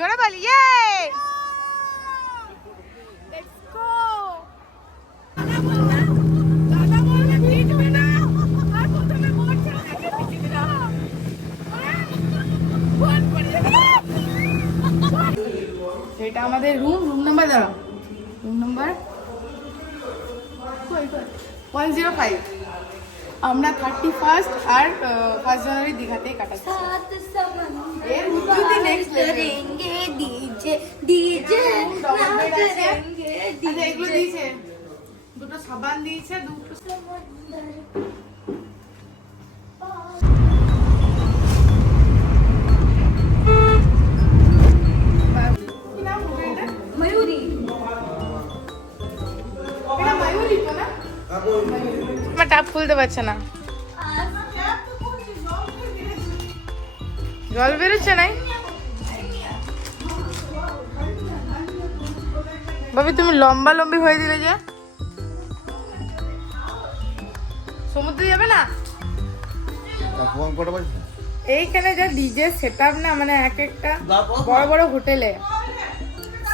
জোরে বল ইয়ে। Let's go. এটা আমাদের রুম নাম্বার দাঁড়াও, রুম নাম্বার 105। আমরা 31 আর 1 জানুয়ারি দীঘাতেই কাটাচ্ছি। এগুলো দিয়েছে, দুটো সাবান দিয়েছে, দুটো টাপ খুলতে পারছে না, জল বেরোচ্ছে নাই। ভাবি তুমি লম্বা লম্বি হয়ে দিলে যে, সমুদ্রে যাবে না? এইখানে যা ডিজে সেটআপ না, মানে এক একটা বড় বড় হোটেলে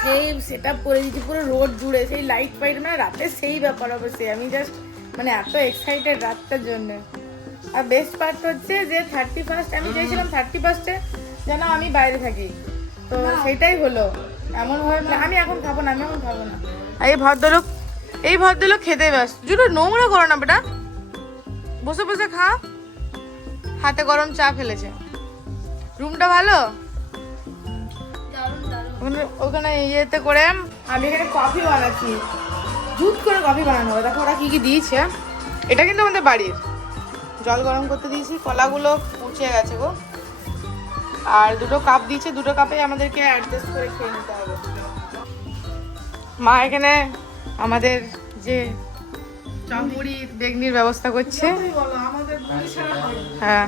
সেই সেটআপ করে দিচ্ছি পুরো রোড জুড়ে, সেই লাইট ফাইট, মানে রাতে সেই ব্যাপার হবে। সে আমি জাস্ট মানে এত এক্সাইটেড রাতটার জন্য। আর বেস্ট পার্ট হচ্ছে যে 31 আমি চাইছিলাম 31 যেন আমি বাইরে থাকি, তো সেটাই হলো। এমন ভাবে আমি এখন খাবো না, আর এই ভদ্রলোক খেতে ব্যস্ত। জুটো নোংরা করো না বেটা, বসে বসে খা, হাতে গরম চা ফেলেছে। রুমটা ভালো, ওখানে ইয়েতে করে আমি এখানে কফি বানাচ্ছি, দুধ করে কফি বানানো হবে। দেখো ওরা কি কি দিয়েছে। এটা কিন্তু আমাদের বাড়ির, জল গরম করতে দিয়েছি, কলাগুলো পচে গেছে গো। আর দুটো কাপ দিয়েছে, দুটো কাপে আমাদেরকে অ্যাডজাস্ট করে খেয়ে নিতে হবে। মা এখানে আমাদের যে মুড়ি বেগনির ব্যবস্থা করছে। হ্যাঁ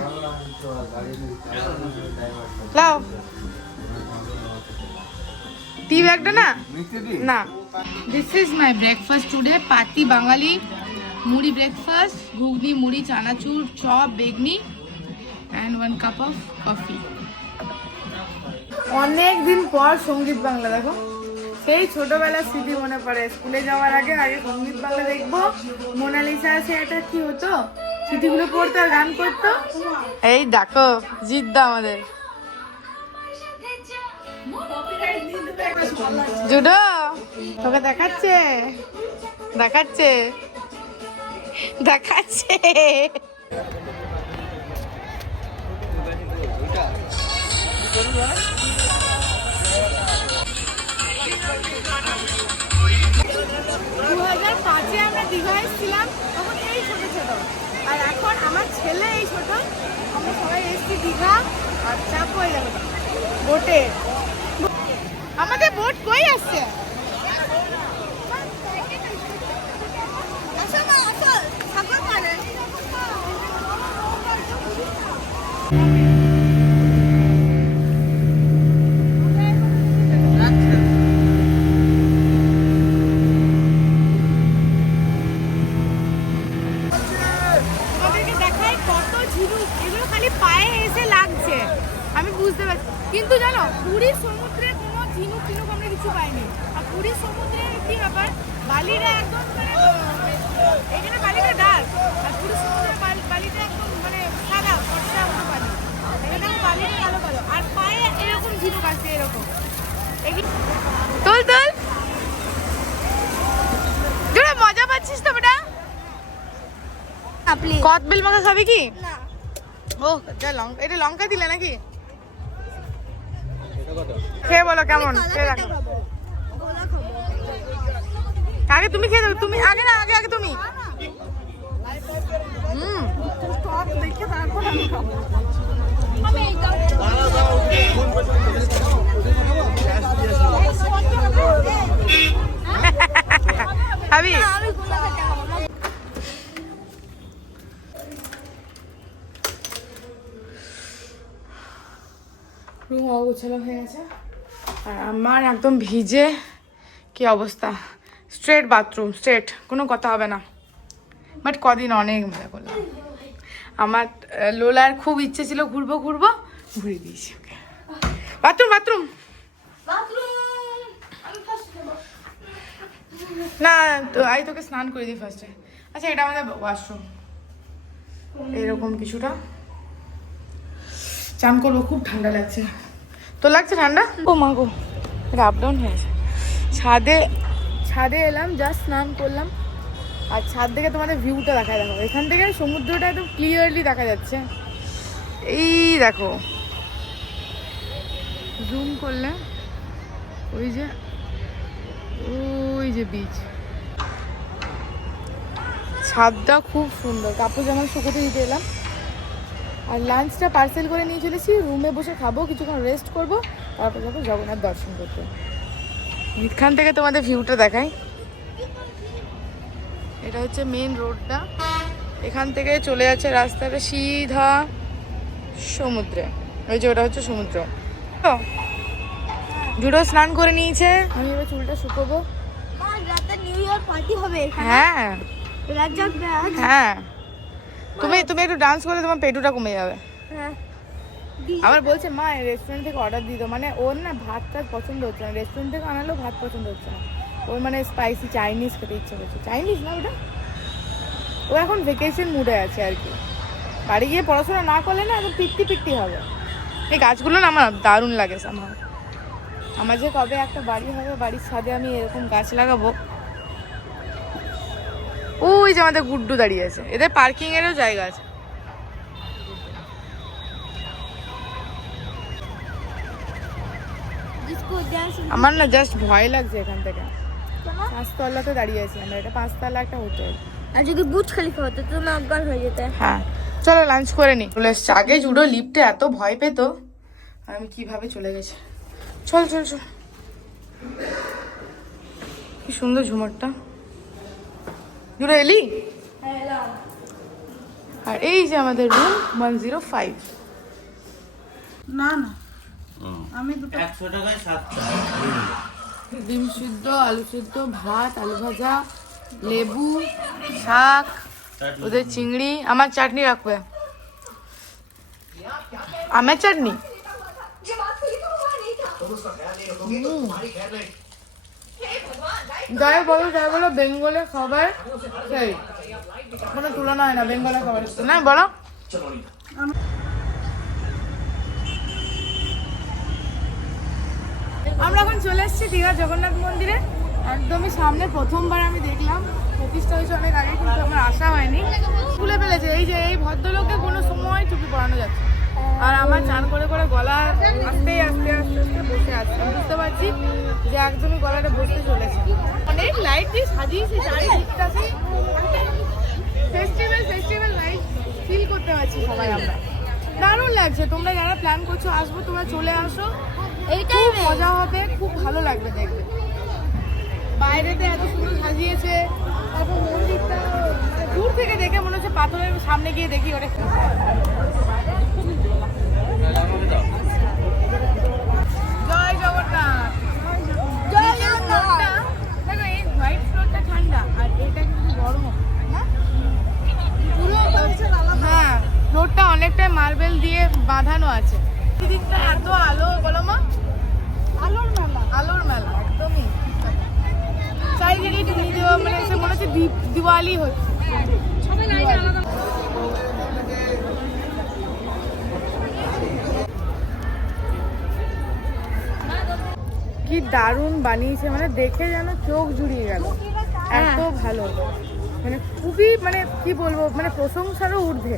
লাও টি ব্যাগটা না না। This is my breakfast today, পাতি বাঙালি মুড়ি ব্রেকফাস্ট, ঘুগনি মুড়ি চানাচুর চপ বেগনি অ্যান্ড 1 কাপ অফ কফি। অনেক দিন পর সঙ্গীত বাংলা, দেখো সেই ছোটবেলার স্মৃতি মনে পড়ে। স্কুলে যাওয়ার আগে সঙ্গীত বাংলা দেখবো, মোনালিসা আছে, এটা কি হতো, স্মৃতিগুলো পড়তো আর গান করতো। এই দেখো জিদ্দা আমাদের জুডো, তোকে দেখাচ্ছে দেখাচ্ছে দেখাচ্ছে। আমরা দীঘা এসেছিলাম তখন এই ছোট ছোট, আর এখন আমার ছেলে এই ছোট, আমরা সবাই এসেছি দীঘা। আর চাপ হয়ে যাবে বোটে, আমাদের বোট কই আসছে। আমি বুঝতে পারছি, কিন্তু জানো পুরীর সমুদ্রে কোনো ঝিনুক টিনুক আমরা কিছু পাইনি। আর পুরীর সমুদ্রের কি ব্যাপার, বালিটা একদম মানে এখানে বালিটা ডার্ক, আর পুরীর সমুদ্রের বালিটা একদম মানে সাদা ফর্সা মতো বালি, এখানে বালিটা কালো কালো, আর পায়ে এরকম ঝিনুক আছে এরকম। তোল তোল জোরে, মজা পাচ্ছিস তো বেটা? কদবেল মাখা খাবি কি? ও যা লঙ্কা, এটা লঙ্কা দিলে নাকি? খেয়ে বলো কেমন। আগে তুমি খেয়ে দেবো, তুমি আগে না, আগে আগে তুমি। খাবি? রুম অগোছালো হয়ে গেছে, আর আমার একদম ভিজে কি অবস্থা। স্ট্রেট বাথরুম, স্ট্রেট, কোনো কথা হবে না। বাট কদিন অনেক মজা করলাম। আমার লোলার খুব ইচ্ছে ছিল ঘুরবো, ঘুরিয়ে দিয়েছি ওকে। বাথরুম বাথরুম না তো আই তোকে স্নান করে দিই ফার্স্টে। আচ্ছা এটা আমাদের ওয়াশরুম, এরকম কিছুটা। চান করবো, খুব ঠান্ডা লাগছে। তো লাগছে ঠান্ডা? ও মা গো, এটা আপ ডাউন হয়েছে। ছাদে এলাম, জাস্ট স্নান করলাম। আর ছাদ থেকে তোমাদের ভিউটা দেখায়, দেখো এখান থেকে সমুদ্রটা একদম ক্লিয়ারলি দেখা যাচ্ছে। এই দেখো জুম করলে ওই যে বিচ। ছাদটা খুব সুন্দর। কাপড় জামা শুকোতে দিতে এলাম। আর লাঞ্চটা পার্সেল করে নিয়ে চলেছি, রুমে বসে খাবো, কিছুক্ষণ রেস্ট করবো, তারপর যাবো জগন্নাথ দর্শন করতে। এখান থেকে তোমাদের ভিউটা দেখাই। এটা হচ্ছে মেন রোডটা, এখান থেকে চলে যাচ্ছে রাস্তাটা সিধা সমুদ্রে। ওই যে ওটা হচ্ছে সমুদ্র। জুডো স্নান করে নিয়েছে, আমি এবার চুলটা শুকোবো। নিউ ইয়ার পার্টি হবে। হ্যাঁ হ্যাঁ, তুমি একটু ডান্স করে তোমার পেটুটা কমে যাবে। হ্যাঁ, আমার বলছে মা রেস্টুরেন্ট থেকে অর্ডার দিত, মানে ওর না ভাতটা পছন্দ হচ্ছে না, রেস্টুরেন্ট থেকে আনালেও ভাত পছন্দ হচ্ছে না ওর, মানে স্পাইসি চাইনিজ খেতে ইচ্ছে করছে। চাইনিজ না ওটা, ও এখন ভেকেশন মুডে আছে আর কি। বাড়ি গিয়ে পড়াশোনা না করলে না একদম পিকটি হবে। এই গাছগুলো না আমার দারুণ লাগে। আমার যে কবে একটা বাড়ি হবে, বাড়ির ছাদে আমি এরকম গাছ লাগাবো। ওই যে আমাদের গুড্ডু দাঁড়িয়ে আছে, এদের পার্কিং এরও জায়গা আছে। আমার না জাস্ট ভয় লাগছে এখান থেকে। 5 তলাতে দাঁড়িয়ে আছি আমরা, এটা 5 তলা একটা হোটেল। আর যদি বুর্জ খলিফা হতো তো না অজ্ঞান হয়ে যেতে। হ্যাঁ চলো লাঞ্চ করে নি। চলে এসছে। আগে জুডো লিফটে এত ভয় পেতো, আমি কিভাবে চলে গেছে। চল কি সুন্দর ঝুমুরটা। জুডো এলি? আর এই যে আমাদের রুম 105। না আমি 100 টাকায় 7টা ডিম সিদ্ধ, আলু সিদ্ধ, ভাত, আলু ভাজা, লেবু, শাক, ওদের চিংড়ি। আমার চাটনি রাখবে, আমের চাটনি। যাই বলো বেঙ্গলের খাবার সেই কোনো তুলনা হয় না বেঙ্গলের খাবার, না বলো। আমরা এখন চলে এসেছি দীঘা জগন্নাথ মন্দিরে, একদমই সামনে। প্রথমবার আমি দেখলাম, প্রতিষ্ঠা হয়েছে অনেক আগে, কিন্তু আমার আসা হয়নি। খুলে ফেলেছে। এই যে এই ভদ্রলোককে কোনো সময় টুপি পরানো যাচ্ছে, আর আমার চান করে গলা আস্তে বসে আছে। আমি বুঝতে পারছি যে একদমই গলাটা বসতে চলেছে। অনেক লাইট দিয়ে সাজিয়েছে চারিদিকটা, ফেস্টিভ্যাল লাইট ফিল করতে পারছি সবাই আমরা। দারুণ লাগছে। তোমরা যারা প্ল্যান করছো আসবো, তোমরা চলে আসো, এইটাই মজা হবে, খুব ভালো লাগবে দেখবে। বাইরেতে এত সুন্দর সাজিয়েছে, তারপর মন্দিরটা দূর থেকে দেখে মনে হচ্ছে পাথরের সামনে গিয়ে দেখি ওটা। জয় জগন্নাথ, জয় জগন্নাথ। দেখো এই হোয়াইট ফ্লোরটা ঠান্ডা, আর এটা কিন্তু গরম, না পুরো। হ্যাঁ ফ্লোরটা অনেকটাই মার্বেল দিয়ে বাঁধানো আছে। দিকটা এত আলো, বলো মা, আলোর মেলা একদমই। চারিদিকে মানে সে মনে হচ্ছে দিওয়ালি হচ্ছে। কি দারুণ বানিয়েছে, মানে দেখে যেন চোখ জুড়িয়ে গেল, এত ভালো। মানে খুবই, মানে কি বলবো, মানে প্রশংসারও ঊর্ধ্বে।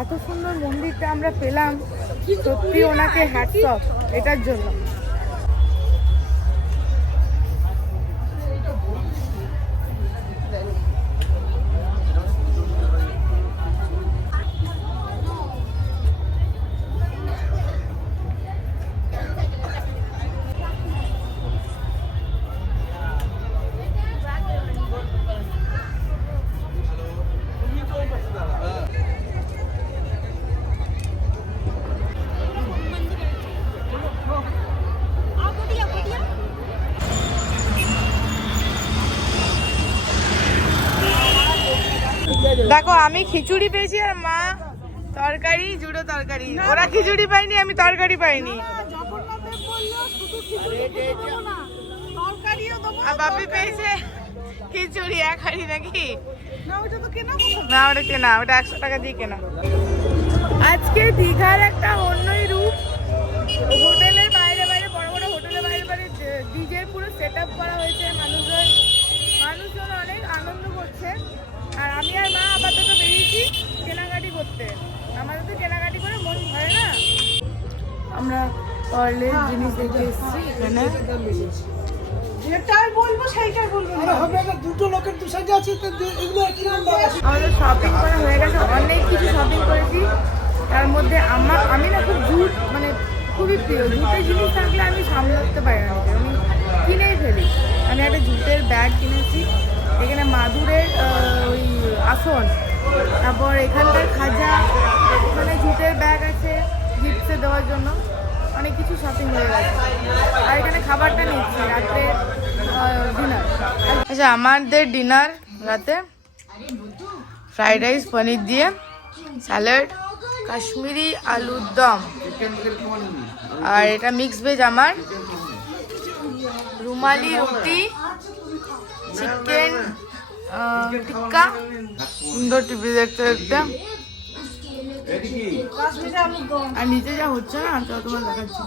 এত সুন্দর মন্দিরটা আমরা পেলাম, সত্যি ওনাকে হ্যাটস অফ এটার জন্য। দেখো আমি খিচুড়ি পেয়েছি আর মা তরকারি, জুড়ো তরকারি। ওরা খিচুড়ি পাইনি, আমি তরকারি পাইনি। আর বাপি পেয়েছে খিচুড়ি 1 হাঁড়ি নাকি? না ওটা কেনা, ওটা 100 টাকা দিয়ে কেনা। আজকে দীঘার একটা অন্যই রূপ। হোটেলের বাইরে বাইরে, বড় বড় হোটেলের বাইরে বাইরে ডিজে পুরো সেট আপ করা হয়েছে। মানুষজন অনেক আনন্দ করছে। আর আমি আর মা আপাতত বেরিয়েছি কেনাকাটি করতে। আমাদের তো কেনাকাটি করে মন ভরে না। আমরা পার্লের জিনিস দেখে এসেছি এখানে। যেটাই বলবো সেইটাই বলবো। দুটো লোকের দু সাইডে আছে, এগুলো কিরকম দাম আছে? আমাদের শপিং করা হয়ে গেছে, অনেক কিছু শপিং করেছি। তার মধ্যে আমি না খুব জুট, মানে খুবই প্রিয়। জুটের জিনিস থাকলে আমি সামলাতে পারি না, আমি কিনেই ফেলি। আমি একটা জুটের ব্যাগ কিনেছি, এখানে মাদুরের ওই আসন, তারপর এখানকার খাজা, মানে জুটের ব্যাগ আছে গিফটসে দেওয়ার জন্য। অনেক কিছু শপিং হয়ে গেছে। আর এখানে খাবারটা নিচ্ছি রাত্রে ডিনার। আচ্ছা, আমাদের ডিনার রাতে ফ্রাইড রাইস পনির দিয়ে, স্যালাড, কাশ্মীরি আলুর দম, আর এটা মিক্স ভেজ আমার, রুমালি রুটি, চিকেন টিক্কা। সুন্দর টিভি দেখতে দেখতে। আর নিচে যা হচ্ছে না, তোমার দেখাচ্ছি।